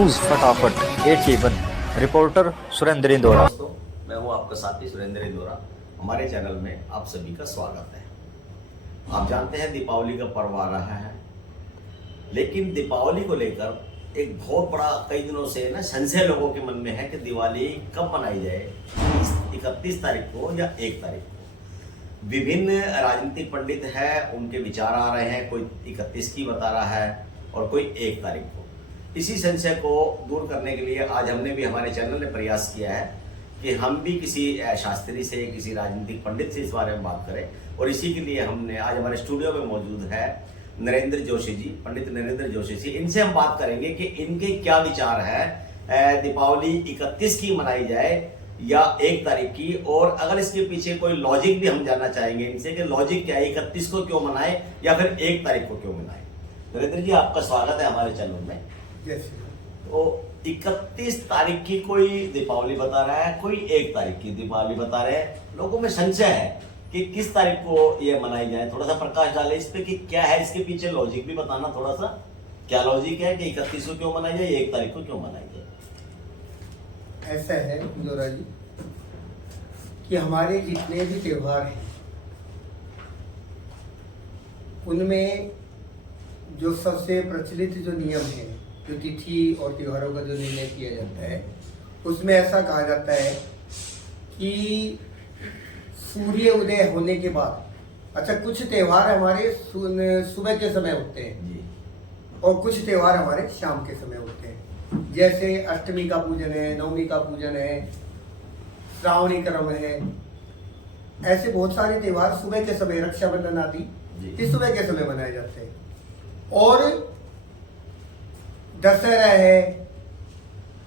News फटाफट AT1 reporter Surendra Indora. दोस्तों, मैं हूं आपका साथी सुरेंद्र इंदौरा। हमारे चैनल में आप सभी का स्वागत है। आप जानते हैं दीपावली का पर्व आ रहा है, लेकिन दीपावली को लेकर एक बहुत बड़ा कई दिनों से ना संशय लोगों के मन में है कि दिवाली कब मनाई जाए, 31 तारीख को या 1 तारीख को। विभिन्न राजनीतिक पंडित हैं, उनके विचार आ रहे हैं, कोई 31 की बता रहा है और कोई 1 तारीख को। इसी संशय को दूर करने के लिए आज हमने भी, हमारे चैनल ने प्रयास किया है कि हम भी किसी शास्त्री से, किसी राजनीतिक पंडित से इस बारे में बात करें। और इसी के लिए हमने आज हमारे स्टूडियो में मौजूद है नरेंद्र जोशी जी, पंडित नरेंद्र जोशी जी। इनसे हम बात करेंगे कि इनके क्या विचार है, दीपावली 31 की मनाई जाए या 1 तारीख की, और अगर इसके पीछे कोई लॉजिक भी हम जानना चाहेंगे इनसे कि लॉजिक क्या है, 31 को क्यों मनाए या फिर 1 तारीख को क्यों मनाए। नरेंद्र जी, आपका स्वागत है हमारे चैनल में। तो 31 तारीख की कोई दीपावली बता रहा है, कोई 1 तारीख की दीपावली बता रहे हैं। लोगों में संशय है कि किस तारीख को ये मनाई जाए। थोड़ा सा प्रकाश डाले इस पे कि क्या है इसके पीछे लॉजिक भी बताना थोड़ा सा। क्या लॉजिक है कि 31 को क्यों मनाई जाए, 1 तारीख को क्यों मनाई जाए। ऐसा है इंदौरा जी कि हमारे जितने भी त्योहार हैं उनमें जो सबसे प्रचलित जो नियम है, जो तिथि और त्योहारों का जो निर्णय किया जाता है, उसमें ऐसा कहा जाता है कि सूर्य उदय होने के बाद, अच्छा कुछ त्योहार हमारे सुबह के समय होते हैं जी। और कुछ त्योहार हमारे शाम के समय होते हैं। जैसे अष्टमी का पूजन है, नवमी का पूजन है, श्रावणी क्रम है, ऐसे बहुत सारे त्योहार सुबह के समय, रक्षाबंधन आदि इस सुबह के समय मनाए जाते हैं। और दशहरा है,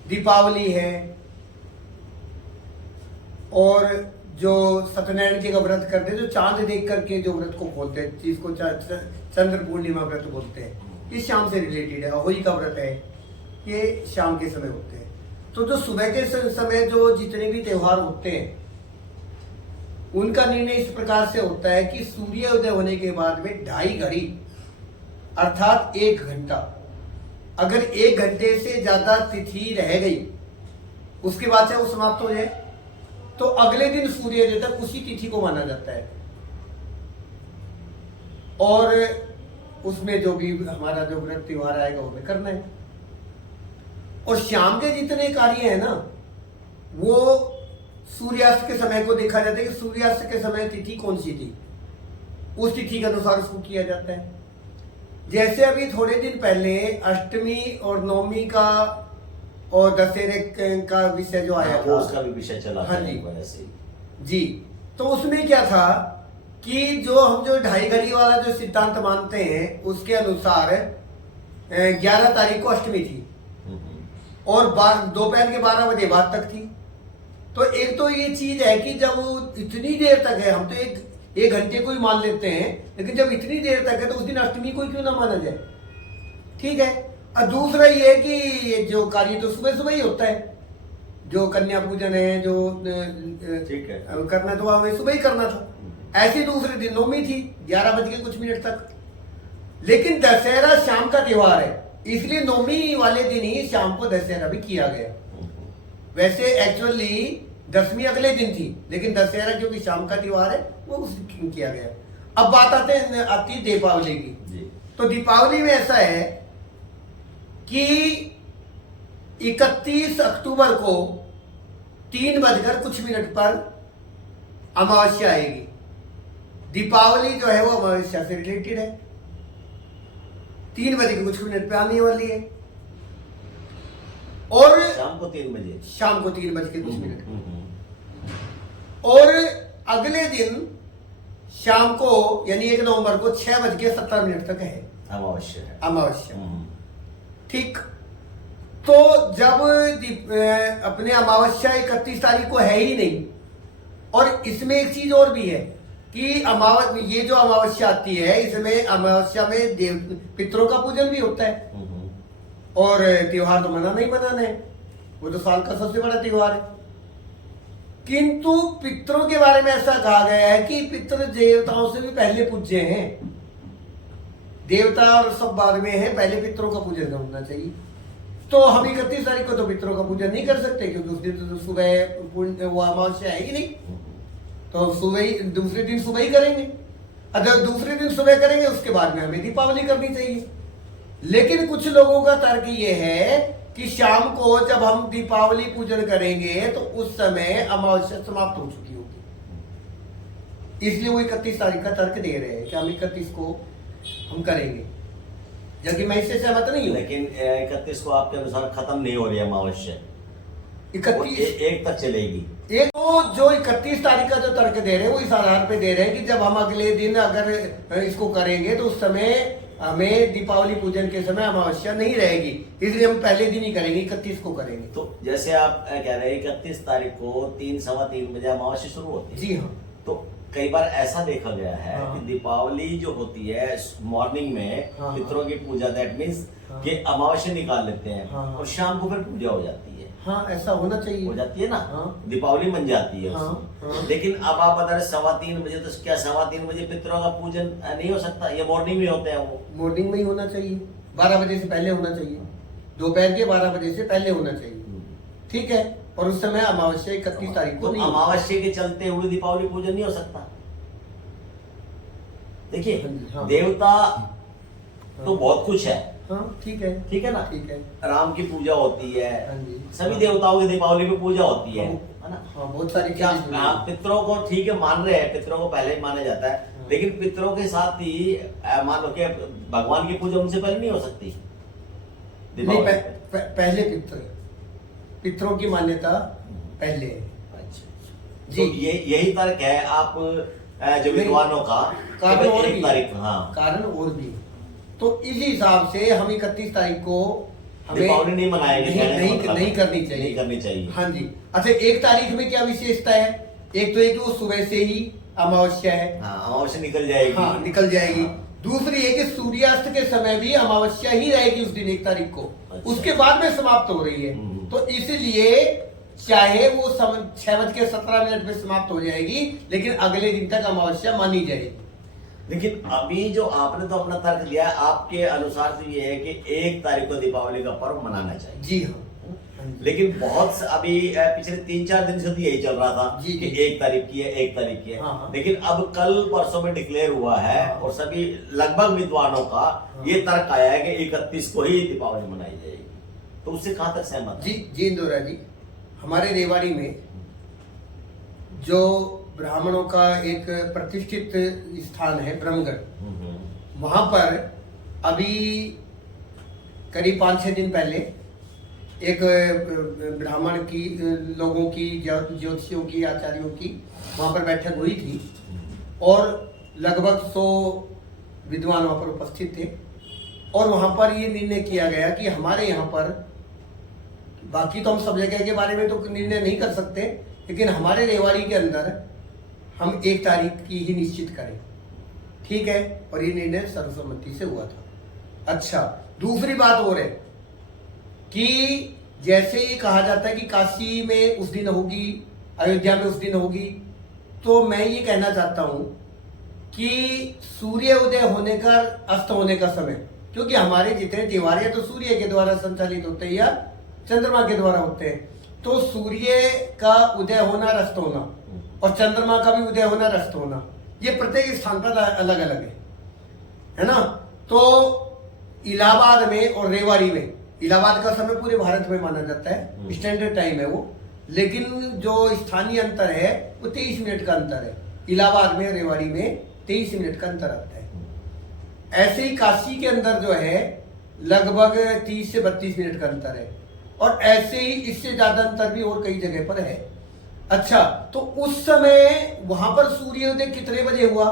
दीपावली है, और जो सत्यनारायण जी का व्रत करते हैं, जो चांद देख करके जो व्रत को खोलते हैं, जिसको चंद्र पूर्णिमा व्रत बोलते हैं, ये शाम से रिलेटेड है। होली का व्रत है, ये शाम के समय होते हैं। तो जो सुबह के समय जो जितने भी त्योहार होते हैं उनका निर्णय इस प्रकार से होता है कि सूर्योदय होने के बाद में 2.5 घड़ी अर्थात 1 घंटा, अगर 1 घंटे से ज्यादा तिथि रह गई उसके बाद से वो समाप्त हो जाए तो अगले दिन सूर्योदय तक उसी तिथि को माना जाता है। और उसमें जो भी हमारा जो व्रत त्योहार आएगा वो हमें करना है। और शाम के जितने कार्य है ना, वो सूर्यास्त के समय को देखा जाता है कि सूर्यास्त के समय तिथि कौन सी थी, उस तिथि के अनुसार उसको किया जाता है। जैसे अभी थोड़े दिन पहले अष्टमी और नवमी का और दशहरे का विषय जो आया था, उसका भी विषय चला। हाँ जी वैसे जी। तो उसमें क्या था कि जो हम जो 2.5 घड़ी वाला जो सिद्धांत मानते हैं उसके अनुसार 11 तारीख को अष्टमी थी और दोपहर के 12 बजे बाद तक थी। तो एक तो ये चीज है कि जब इतनी देर तक है, हम तो एक घंटे को ही मान लेते हैं, लेकिन जब इतनी देर तक है तो उस दिन अष्टमी को क्यों ना माना जाए। ठीक है। और दूसरा ये है कि ये जो कार्य तो सुबह सुबह ही होता है, जो कन्या पूजन है, जो ठीक है करना तो हमें सुबह ही करना था। ऐसे दूसरे दिन नवमी थी 11 बज के कुछ मिनट तक। लेकिन दशहरा शाम का त्योहार है, इसलिए नवमी वाले दिन ही शाम को दशहरा भी किया गया। वैसे एक्चुअली दशमी अगले दिन थी, लेकिन दशहरा क्योंकि शाम का त्योहार है वो उस दिन किया गया। अब बात आती दीपावली की। तो दीपावली में ऐसा है कि 31 अक्टूबर को 3 बजकर कुछ मिनट पर अमावस्या आएगी। दीपावली जो है वो अमावस्या से रिलेटेड है, 3 बजे के कुछ मिनट पे आने वाली है। और शाम को 3 बजे, शाम को 3 बज के कुछ मिनट। और अगले दिन शाम को यानी 1 नवंबर को 6 बज के 17 मिनट तक है अमावस्या। ठीक। तो जब अपने अमावस्या 31 तारीख को है ही नहीं, और इसमें एक चीज और भी है कि ये जो अमावस्या आती है, इसमें अमावस्या में देव पितरों का पूजन भी होता है। और त्योहार तो मनाना ही मनाना है, वो तो साल का सबसे बड़ा त्योहार है। किंतु पितरों के बारे में ऐसा कहा गया है कि पितृ देवताओं से भी पहले पूज्य हैं। देवता और सब बाद में है, पहले पितरों का पूजन होना चाहिए। तो हम 31 तारीख को तो पितरों का पूजन नहीं कर सकते, क्योंकि उस दिन तो सुबह वो अमावस्या है ही नहीं, तो सुबह ही, दूसरे दिन सुबह ही करेंगे। अगर दूसरे दिन सुबह करेंगे उसके बाद में हमें दीपावली करनी चाहिए। लेकिन कुछ लोगों का तर्क ये है कि शाम को जब हम दीपावली पूजन करेंगे तो उस समय अमावस्या समाप्त हो चुकी होगी, इसलिए वो 31 तारीख का तर्क दे रहे हैं कि हम 31 को हम करेंगे, जबकि मैं इससे सहमत नहीं हूँ। लेकिन 31 को आपके अनुसार खत्म नहीं हो रही है अमावस्या, 31 एक तक चलेगी। एक तो जो 31 तारीख का जो तर्क दे रहे हैं वो इस आधार पे दे रहे हैं कि जब हम अगले दिन अगर इसको करेंगे तो उस समय हमें दीपावली पूजन के समय अमावस्या नहीं रहेगी, इसलिए हम पहले दिन ही करेंगे, 31 को करेंगे। तो जैसे आप कह रहे हैं 31 तारीख को 3 सवा 3 बजे अमावस्या शुरू होती है। जी हाँ। तो कई बार ऐसा देखा गया है हाँ। कि दीपावली जो होती है मॉर्निंग में हाँ। पितरों की पूजा, दैट मीन्स हाँ। कि अमावस्या निकाल लेते हैं हाँ। और शाम को फिर पूजा हो जाती है। हाँ, ऐसा होना चाहिए, हो जाती है ना। हाँ। दीपावली बन जाती है हाँ। उसमें। हाँ। लेकिन अब आप बता रहे 3:15 बजे, तो क्या 3:15 बजे पितरों का पूजन नहीं हो सकता? ये मॉर्निंग में होते हैं वो। मॉर्निंग में ही होना चाहिए, 12 बजे से पहले होना चाहिए, दोपहर के 12 बजे से पहले होना चाहिए, ठीक है। और उस समय अमावस्या 31 तारीख को तो नहीं। अमावस्या के चलते हुए दीपावली पूजन नहीं हो सकता। देखिए हाँ। देवता तो बहुत कुछ है, हाँ, ठीक है, ठीक है ना। ठीक है। राम की पूजा होती है, हाँ जी। सभी देवताओं की दीपावली में पूजा होती है ना। हाँ, बहुत सारी क्या चीजें जुड़ी हाँ, हैं। पितरों को ठीक है मान रहे हैं, पितरों को पहले ही माना जाता है, लेकिन पितरों के साथ ही मान लो कि भगवान की पूजा उनसे पहले नहीं हो सकती नहीं, दीपावली पे। पहले पितरों की मान्यता पहले है। अच्छा जी। तो यही तर्क है आप जो विद्वानों का, कारण और एक भी तारीख, हाँ, कारण और भी। तो इसी हिसाब से हम 31 तारीख को हमें दीपावली नहीं मनाएंगे, नहीं करनी चाहिए, नहीं करनी चाहिए। हाँ जी। अच्छा, 1 तारीख में क्या विशेषता है? एक तो ये कि वो सुबह से ही अमावस्या है, हाँ, अमावस्या निकल जाएगी। हाँ, निकल जाएगी। हाँ। दूसरी है कि सूर्यास्त के समय भी अमावस्या ही रहेगी उस दिन 1 तारीख को, अच्छा। उसके बाद में समाप्त हो रही है। तो इसलिए चाहे वो 6:17 में समाप्त हो जाएगी, लेकिन अगले दिन तक अमावस्या मानी जाएगी। लेकिन अभी जो आपने तो अपना तर्क दिया, आपके अनुसार तो ये है कि 1 तारीख को दीपावली का पर्व मनाना चाहिए। जी हाँ। लेकिन बहुत अभी पिछले 3-4 दिन से तो यही चल रहा था जी, कि जी। 1 तारीख की है, 1 तारीख की है। हाँ, हाँ। लेकिन अब कल परसों में डिक्लेयर हुआ है हाँ। और सभी लगभग विद्वानों का ये तर्क आया है कि 31 को ही दीपावली मनाई जाएगी। तो उससे कहां तक सहमत है? जी इंदौरा जी, हमारे रेवाड़ी में जो ब्राह्मणों का एक प्रतिष्ठित स्थान है ब्रह्मगढ़, वहां पर अभी करीब 5-6 दिन पहले एक ब्राह्मण की, लोगों की, ज्योतिषियों की, आचार्यों की वहां पर बैठक हुई थी और लगभग 100 विद्वान वहां पर उपस्थित थे। और वहां पर ये निर्णय किया गया कि हमारे यहाँ पर, बाकी तो हम सब जगह के बारे में तो निर्णय नहीं कर सकते, लेकिन हमारे रेवाड़ी के अंदर हम 1 तारीख की ही निश्चित करें, ठीक है। और ये निर्णय सर्वसम्मति से हुआ था। अच्छा, दूसरी बात और है कि जैसे ये कहा जाता है कि काशी में उस दिन होगी, अयोध्या में उस दिन होगी, तो मैं ये कहना चाहता हूं कि सूर्य उदय होने का, अस्त होने का समय, क्योंकि हमारे जितने त्योहार है तो सूर्य के द्वारा संचालित होते हैं या चंद्रमा के द्वारा होते हैं, तो सूर्य का उदय होना, अस्त होना, और चंद्रमा का भी उदय होना, अस्त होना, ये प्रत्येक स्थान पर अलग अलग है ना। तो इलाहाबाद में और रेवाड़ी में, इलाहाबाद का समय पूरे भारत में माना जाता है, स्टैंडर्ड टाइम है वो, लेकिन जो स्थानीय अंतर है वो 23 मिनट का अंतर है। इलाहाबाद में, रेवाड़ी में 23 मिनट का अंतर आता है। ऐसे ही काशी के अंदर जो है लगभग 30 से 32 मिनट का अंतर है, और ऐसे ही इससे ज्यादा अंतर भी और कई जगह पर है। अच्छा, तो उस समय वहां पर सूर्योदय कितने बजे हुआ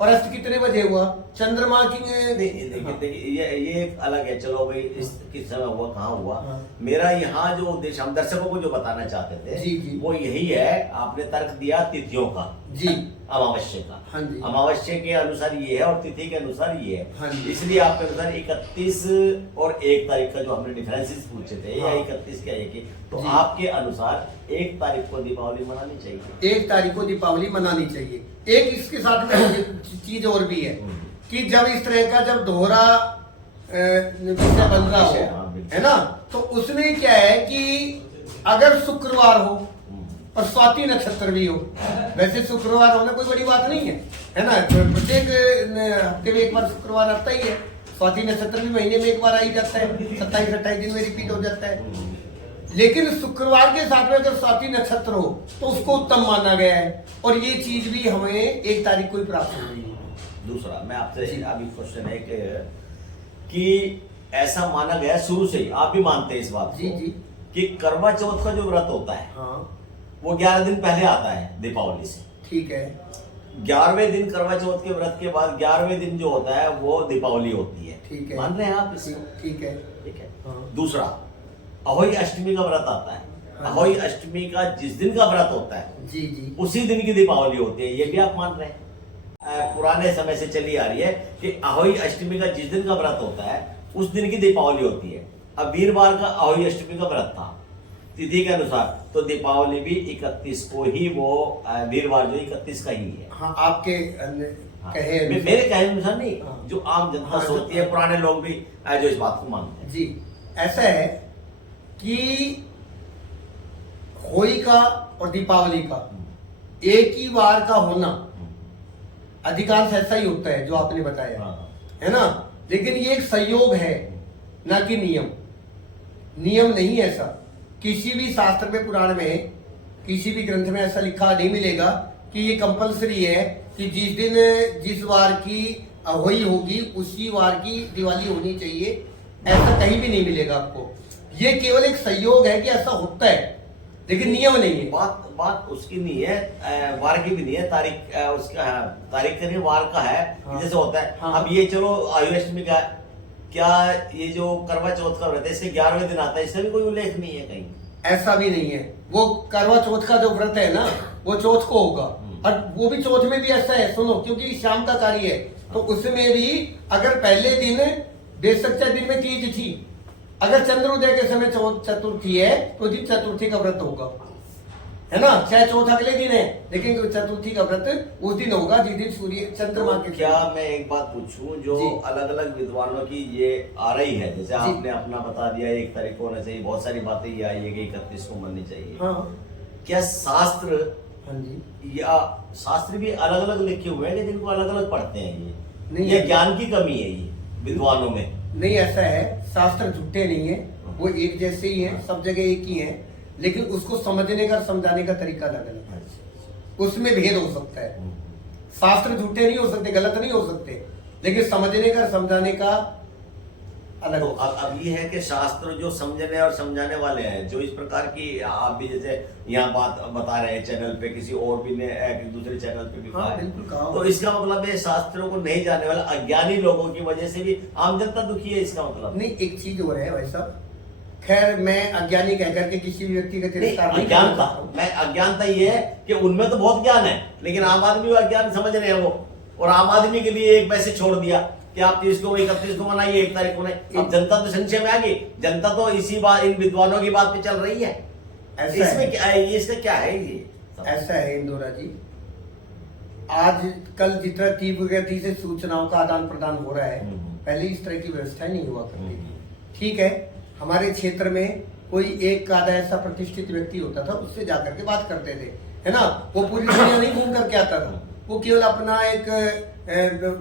और अस्त कितने बजे हुआ? चंद्रमा की देखिए ये एक अलग है, चलो भाई इस किस समय हुआ, कहाँ हुआ। हाँ। मेरा यहाँ जो उद्देश्य हम दर्शकों को जो बताना चाहते थे, जी, जी। वो यही है, आपने तर्क दिया तिथियों का, जी, अमावस्या का। हाँ जी। अमावस्या के अनुसार ये है और तिथि के अनुसार ये है। हाँ जी। इसलिए आपके अनुसार 31 और 1 तारीख का जो हमने डिफरेंसेस पूछे थे, या हाँ। 31 क्या 1, तो जी। आपके अनुसार 1 तारीख को दीपावली मनानी चाहिए। 1 तारीख को दीपावली मनानी चाहिए। एक इसके साथ में चीज और भी है कि जब इस तरह का जब दोहरा विषय बन रहा हो, है ना, तो उसमें क्या है कि अगर शुक्रवार हो और स्वाति नक्षत्र भी हो, वैसे शुक्रवार होना कोई बड़ी बात नहीं है ना, प्रत्येक हफ्ते में एक बार शुक्रवार आता ही है, स्वाति नक्षत्र भी महीने में एक बार आ ही जाता है, 27-28 दिन में रिपीट हो जाता है। लेकिन शुक्रवार के साथ में अगर स्वाति नक्षत्र हो तो उसको उत्तम माना गया है, और ये चीज भी हमें 1 तारीख को ही प्राप्त हो गई है। दूसरा मैं आपसे अभी क्वेश्चन है कि ऐसा माना गया शुरू से ही, आप भी मानते हैं इस बात जी को, जी, कि करवा चौथ का जो व्रत होता है हाँ वो 11 दिन पहले आता है दीपावली से। ठीक है, 11वें दिन करवा चौथ के व्रत के बाद 11वें दिन जो होता है वो दीपावली होती है। ठीक है, मान रहे हैं आप इसको? ठीक है, ठीक है। हाँ। दूसरा, अहोई अष्टमी का व्रत आता है। हाँ। अहोई अष्टमी का जिस दिन का व्रत होता है जी जी, उसी दिन की दीपावली होती है, ये भी आप मान रहे हैं? पुराने समय से चली आ रही है कि अहोई अष्टमी का जिस दिन का व्रत होता है उस दिन की दीपावली होती है। अब वीरवार का अहोई अष्टमी का व्रत था तिथि के अनुसार, तो दीपावली भी 31 को ही, वो वीरवार जो 31 का ही है। हाँ आपके हाँ। कहे मेरे कहे अनुसार नहीं, हाँ। जो आम जनता हाँ, सोचती है, पुराने लोग भी जो इस बात को मानते हैं। जी, ऐसा है कि होली का और दीपावली का एक ही बार का होना अधिकांश ऐसा ही होता है जो आपने बताया, हाँ। है ना, लेकिन ये एक संयोग है ना कि नियम नहीं है ऐसा। किसी भी शास्त्र में, पुराण में, किसी भी ग्रंथ में ऐसा लिखा नहीं मिलेगा कि ये कंपलसरी है कि जिस दिन जिस वार की होली होगी उसी वार की दिवाली होनी चाहिए, ऐसा कहीं भी नहीं मिलेगा आपको। ये केवल एक संयोग है कि ऐसा होता है, लेकिन नियम नहीं है। बात उसकी नहीं है, वार की भी नहीं है, तारीख उसका तारीख का नहीं, वार का है। हाँ। जैसे होता है, हाँ। अब ये चलो आयु अष्टमी का, क्या ये जो करवा चौथ का व्रत है इसके 11वें दिन आता है, इससे भी कोई उल्लेख नहीं है कहीं। ऐसा भी नहीं है, वो करवा चौथ का जो व्रत है ना वो चौथ को होगा, और वो भी चौथ में भी ऐसा है, सुनो, क्योंकि शाम का कार्य है, तो उसमें भी अगर पहले दिन बेशक दिन में तीज थी, अगर चंद्रोदय के समय चतुर्थी है तो दिन चतुर्थी का व्रत होगा, है ना, चाहे चौथ अगले दिन है, लेकिन चतुर्थी का व्रत उस दिन होगा जिस दिन सूर्य चंद्रमा के। क्या मैं एक बात पूछूं, जो अलग अलग विद्वानों की ये आ रही है, जैसे आपने अपना बता दिया 1 तारीख को होना चाहिए, बहुत सारी बातें ये आई है कि 31 को मननी चाहिए। हाँ। क्या शास्त्र, हाँ जी, या शास्त्र भी अलग अलग लिखे हुए हैं कि जिनको अलग अलग पढ़ते हैं, नहीं ये है। ज्ञान की कमी है ये विद्वानों में? नहीं, ऐसा है, शास्त्र झूठे नहीं है, वो एक जैसे ही है, सब जगह एक ही है, लेकिन उसको समझने का, समझाने का तरीका अलग अलग है, उसमें भेद हो सकता है। शास्त्र झूठे नहीं हो सकते, गलत नहीं हो सकते, लेकिन समझने का, समझाने का अलग। तो अब ये है कि शास्त्र जो समझने और समझाने वाले हैं, जो इस प्रकार की, आप भी जैसे यहाँ बात बता रहे हैं चैनल पे, किसी और भी ने दूसरे चैनल पे भी हाँ, कहा है, बिल्कुल कहा। तो इसका मतलब है शास्त्रों को नहीं जानने वाले अज्ञानी लोगों की वजह से भी आम जनता दुखी है, इसका मतलब? नहीं, एक चीज हो रहा है भाई साहब, खैर मैं अज्ञानी कह करके किसी भी व्यक्ति का तिरस्कार नहीं करना चाहता हूं। मैं अज्ञानता ये है कि उनमें तो बहुत ज्ञान है, लेकिन आम आदमी वो अज्ञान समझ रहे हैं वो, और आम आदमी के लिए एक पैसे छोड़ दिया कि आप 30 को 31 को मनाइए, 1 तारीख को नहीं। अब जनता तो संशय में आ गई, जनता तो इसी बात, इन विद्वानों की बात पे चल रही है। इसमें क्या है, इसका क्या है ये? ऐसा है इंदौरा जी, आज कल जितना तीव्र गति से सूचनाओं का आदान प्रदान हो रहा है, पहले इस तरह की व्यवस्था नहीं हुआ करती थी। ठीक है, हमारे क्षेत्र में कोई एक आधा ऐसा प्रतिष्ठित व्यक्ति होता था, उससे जाकर के बात करते थे, है ना, वो पूरी दुनिया नहीं घूम करके आता था, वो केवल अपना एक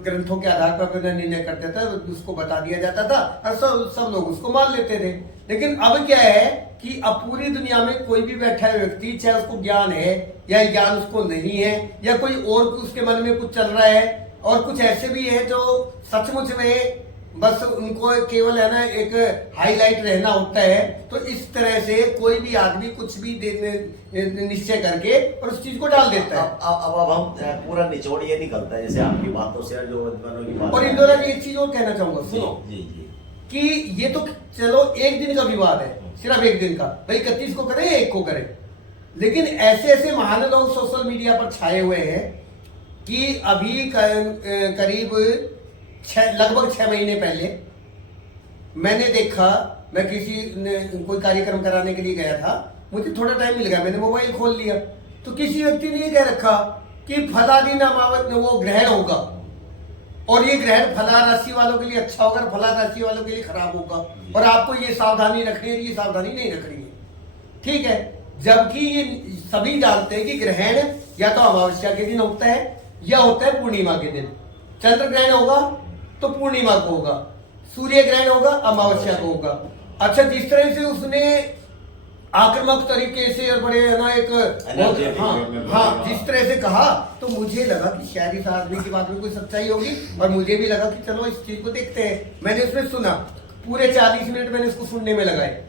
ग्रंथों के आधार पर अपना निर्णय करते थे, उसको बता दिया जाता था और सब लोग उसको मान लेते थे। लेकिन अब क्या है कि अब पूरी दुनिया में कोई भी बैठा है व्यक्ति, चाहे उसको ज्ञान है या ज्ञान उसको नहीं है, या कोई और उसके मन में कुछ चल रहा है, और कुछ ऐसे भी है जो सचमुच में बस उनको केवल है ना एक हाईलाइट रहना होता है, तो इस तरह से कोई भी आदमी कुछ भी निश्चय करके और उस चीज को डाल देता है। अब हम पूरा निचोड़ ये निकलता है जैसे आपकी बातों से, जो विद्वानों की बात। और इंदौरा जी एक चीज और कहना चाहूंगा, सुनो जी जी, कि ये तो चलो एक दिन का विवाद है, सिर्फ एक दिन का, भाई 31 को करे या 1 को करे, लेकिन ऐसे ऐसे महान लोग सोशल मीडिया पर छाए हुए हैं कि अभी करीब लगभग 6 महीने पहले मैंने देखा, मैं कोई कार्यक्रम कराने के लिए गया था, मुझे थोड़ा टाइम मिल गया, मैंने मोबाइल खोल लिया, तो किसी व्यक्ति ने ये कह रखा कि फला दिन अमावस वो ग्रहण होगा, और ये ग्रहण फला राशि वालों के लिए अच्छा होगा, फला राशि वालों के लिए खराब होगा, और आपको ये सावधानी रखनी है, ये सावधानी नहीं रखनी है, ठीक है। जबकि ये सभी जानते हैं कि ग्रहण या तो अमावस्या के दिन होता है या होता है पूर्णिमा के दिन। चंद्र ग्रहण होगा तो पूर्णिमा को होगा, सूर्य ग्रहण होगा अमावस्या को होगा। अच्छा, जिस तरह से उसने आक्रामक तरीके से और बड़े ना एक हाँ जिस तरह से कहा, तो मुझे लगा कि शायद इस आदमी की बात में कोई सच्चाई होगी, और मुझे भी लगा कि चलो इस चीज को देखते हैं। मैंने उसमें सुना, पूरे 40 मिनट मैंने उसको सुनने में लगाए,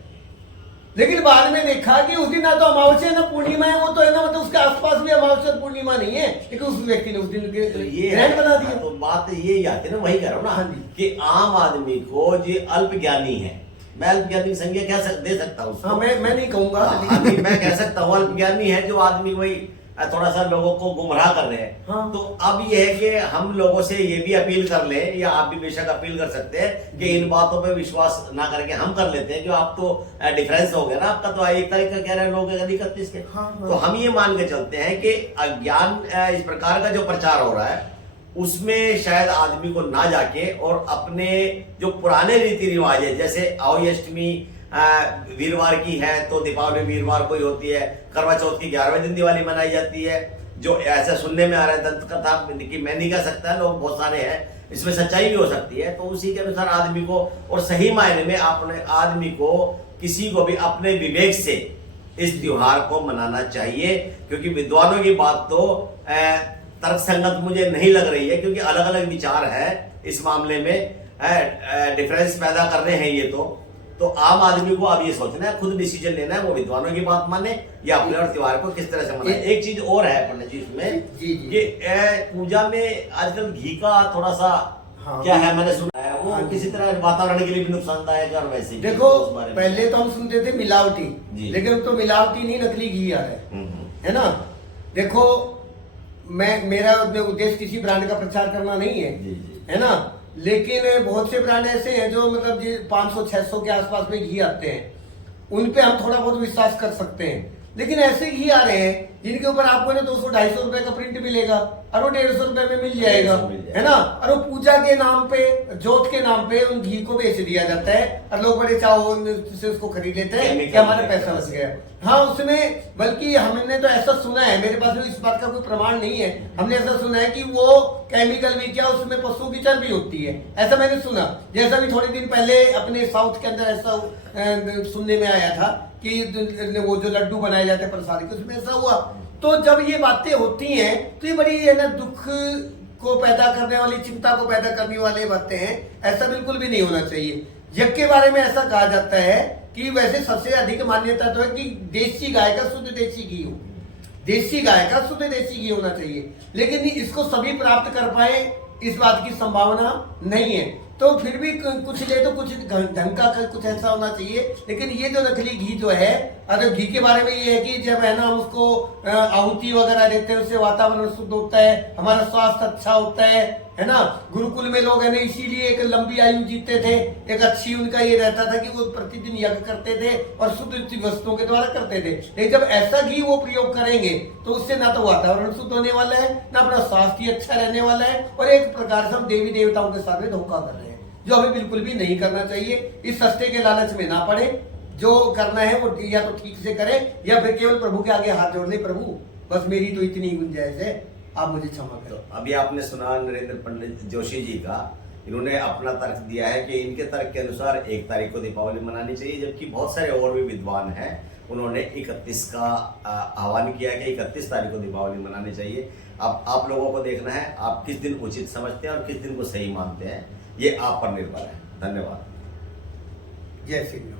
लेकिन बाद में देखा कि उस दिन ना तो अमावस्या ना पूर्णिमा है, वो तो है ना, मतलब उसके आसपास भी अमावस्या पूर्णिमा नहीं है, लेकिन उस व्यक्ति ने उस दिन के ग्रहण बना दिया। तो बात ये आती है ना, वही कह रहा हूँ ना कि आम आदमी को जो अल्प ज्ञानी है, मैं अल्प ज्ञानी की संज्ञा क्या दे सकता हूँ? हाँ, मैं नहीं कहूंगा, मैं कह सकता हूँ अल्प ज्ञानी है जो आदमी वही थोड़ा सा लोगों को गुमराह कर रहे हैं। हाँ। तो अब ये है कि हम लोगों से ये भी अपील कर लें, या आप भी बेशक अपील कर सकते हैं कि इन बातों पे विश्वास ना करके हम कर लेते हैं, जो आप तो डिफरेंस हो गया ना आपका, तो 1 तारीख का कह रहे हैं लोग 31 के। हाँ। तो हम ये मान के चलते हैं कि अज्ञान इस प्रकार का जो प्रचार हो रहा है उसमें शायद आदमी को ना जाके और अपने जो पुराने रीति रिवाज है, जैसे अहोई अष्टमी वीरवार की है तो दीपावली वीरवार को ही होती है, करवा चौथ की 11वें दिन दिवाली मनाई जाती है, जो ऐसा सुनने में आ रहा है दंत कथा की, मैं नहीं कह सकता, लोग बहुत सारे हैं, इसमें सच्चाई भी हो सकती है। तो उसी के अनुसार आदमी को, और सही मायने में अपने आदमी को, किसी को भी अपने विवेक से इस त्योहार को मनाना चाहिए, क्योंकि विद्वानों की बात तो तर्क संगत मुझे नहीं लग रही है, क्योंकि अलग अलग विचार है इस मामले में, डिफरेंस पैदा कर रहे हैं ये। तो आम आदमी को अब ये सोचना है, खुद डिसीजन लेना है, वो विद्वानों की बात माने या अपने और त्योहार को किस तरह से मनाए। एक चीज और है पंडित जी इसमें कि पूजा में आजकल घी का थोड़ा सा क्या है, मैंने सुना है वो किसी तरह वातावरण के लिए भी नुकसानदायक है, और वैसे देखो पहले तो हम सुनते थे मिलावटी, लेकिन अब तो मिलावटी नहीं, नकली घी आ रहा है ना। देखो मेरा उद्देश्य किसी ब्रांड का प्रचार करना नहीं है ना, लेकिन बहुत से ब्रांड ऐसे हैं जो मतलब 500-600 के आसपास में घी आते हैं, उन पे हम थोड़ा बहुत विश्वास कर सकते हैं। लेकिन ऐसे घी आ रहे हैं जिनके ऊपर आपको ना 200-250 रुपए का प्रिंट मिलेगा, और वो 150 रुपए में मिल जाएगा, है ना। और वो पूजा के नाम पे, जोत के नाम पे उन घी को बेच दिया जाता है, और लोग बड़े चाव से उसको खरीद लेते हैं कि हमारा पैसा बच गया। हाँ, उसमें बल्कि हमने तो ऐसा सुना है, मेरे पास इस बात का कोई प्रमाण नहीं है, हमने ऐसा सुना है कि वो केमिकल भी क्या, उसमें पशु की चर्बी होती है, ऐसा मैंने सुना। जैसा भी थोड़े दिन पहले अपने साउथ के अंदर ऐसा सुनने में आया था कि वो जो लड्डू बनाए जाते हैं प्रसाद के, उसमें ऐसा हुआ। तो जब ये बातें होती हैं तो ये बड़ी है ना दुख को पैदा करने वाली, चिंता को पैदा करने वाली बातें हैं, ऐसा बिल्कुल भी नहीं होना चाहिए। यज्ञ के बारे में ऐसा कहा जाता है कि वैसे सबसे अधिक मान्यता तो है कि देसी गाय का शुद्ध देसी घी हो, देसी गाय का शुद्ध देसी घी होना चाहिए, लेकिन इसको सभी प्राप्त कर पाए इस बात की संभावना नहीं है। तो फिर भी कुछ ले तो कुछ ढंग का कुछ ऐसा होना चाहिए। लेकिन ये जो नकली घी जो है, अगर घी के बारे में ये है कि जब है ना हम उसको आहुति वगैरह देते हैं, उससे वातावरण शुद्ध होता है, हमारा स्वास्थ्य अच्छा होता है ना। गुरुकुल में लोग है ना इसीलिए एक लंबी आयु जीते थे, एक अच्छी उनका ये रहता था कि वो प्रतिदिन यज्ञ करते थे और शुद्ध वस्तुओं के द्वारा करते थे। लेकिन जब ऐसा घी वो प्रयोग करेंगे तो उससे ना तो वातावरण शुद्ध होने वाला है, ना अपना स्वास्थ्य अच्छा रहने वाला है, और एक प्रकार से हम देवी देवताओं के साथ में धोखा कर रहे हैं, जो हमें बिल्कुल भी नहीं करना चाहिए। इस सस्ते के लालच में ना पड़े, जो करना है वो या तो ठीक से करे या फिर केवल प्रभु के आगे हाथ जोड़ ले, प्रभु बस मेरी तो इतनी गुंजाइश है, आप मुझे क्षमा करो। अभी आपने सुना नरेंद्र पंडित जोशी जी का, इन्होंने अपना तर्क दिया है कि इनके तर्क के अनुसार 1 तारीख को दीपावली मनानी चाहिए, जबकि बहुत सारे और भी विद्वान हैं, उन्होंने 31 का आह्वान किया कि 31 तारीख को दीपावली मनानी चाहिए। अब आप लोगों को देखना है आप किस दिन उचित समझते हैं और किस दिन को सही मानते हैं, ये आप पर निर्भर है। धन्यवाद। जय श्री राम।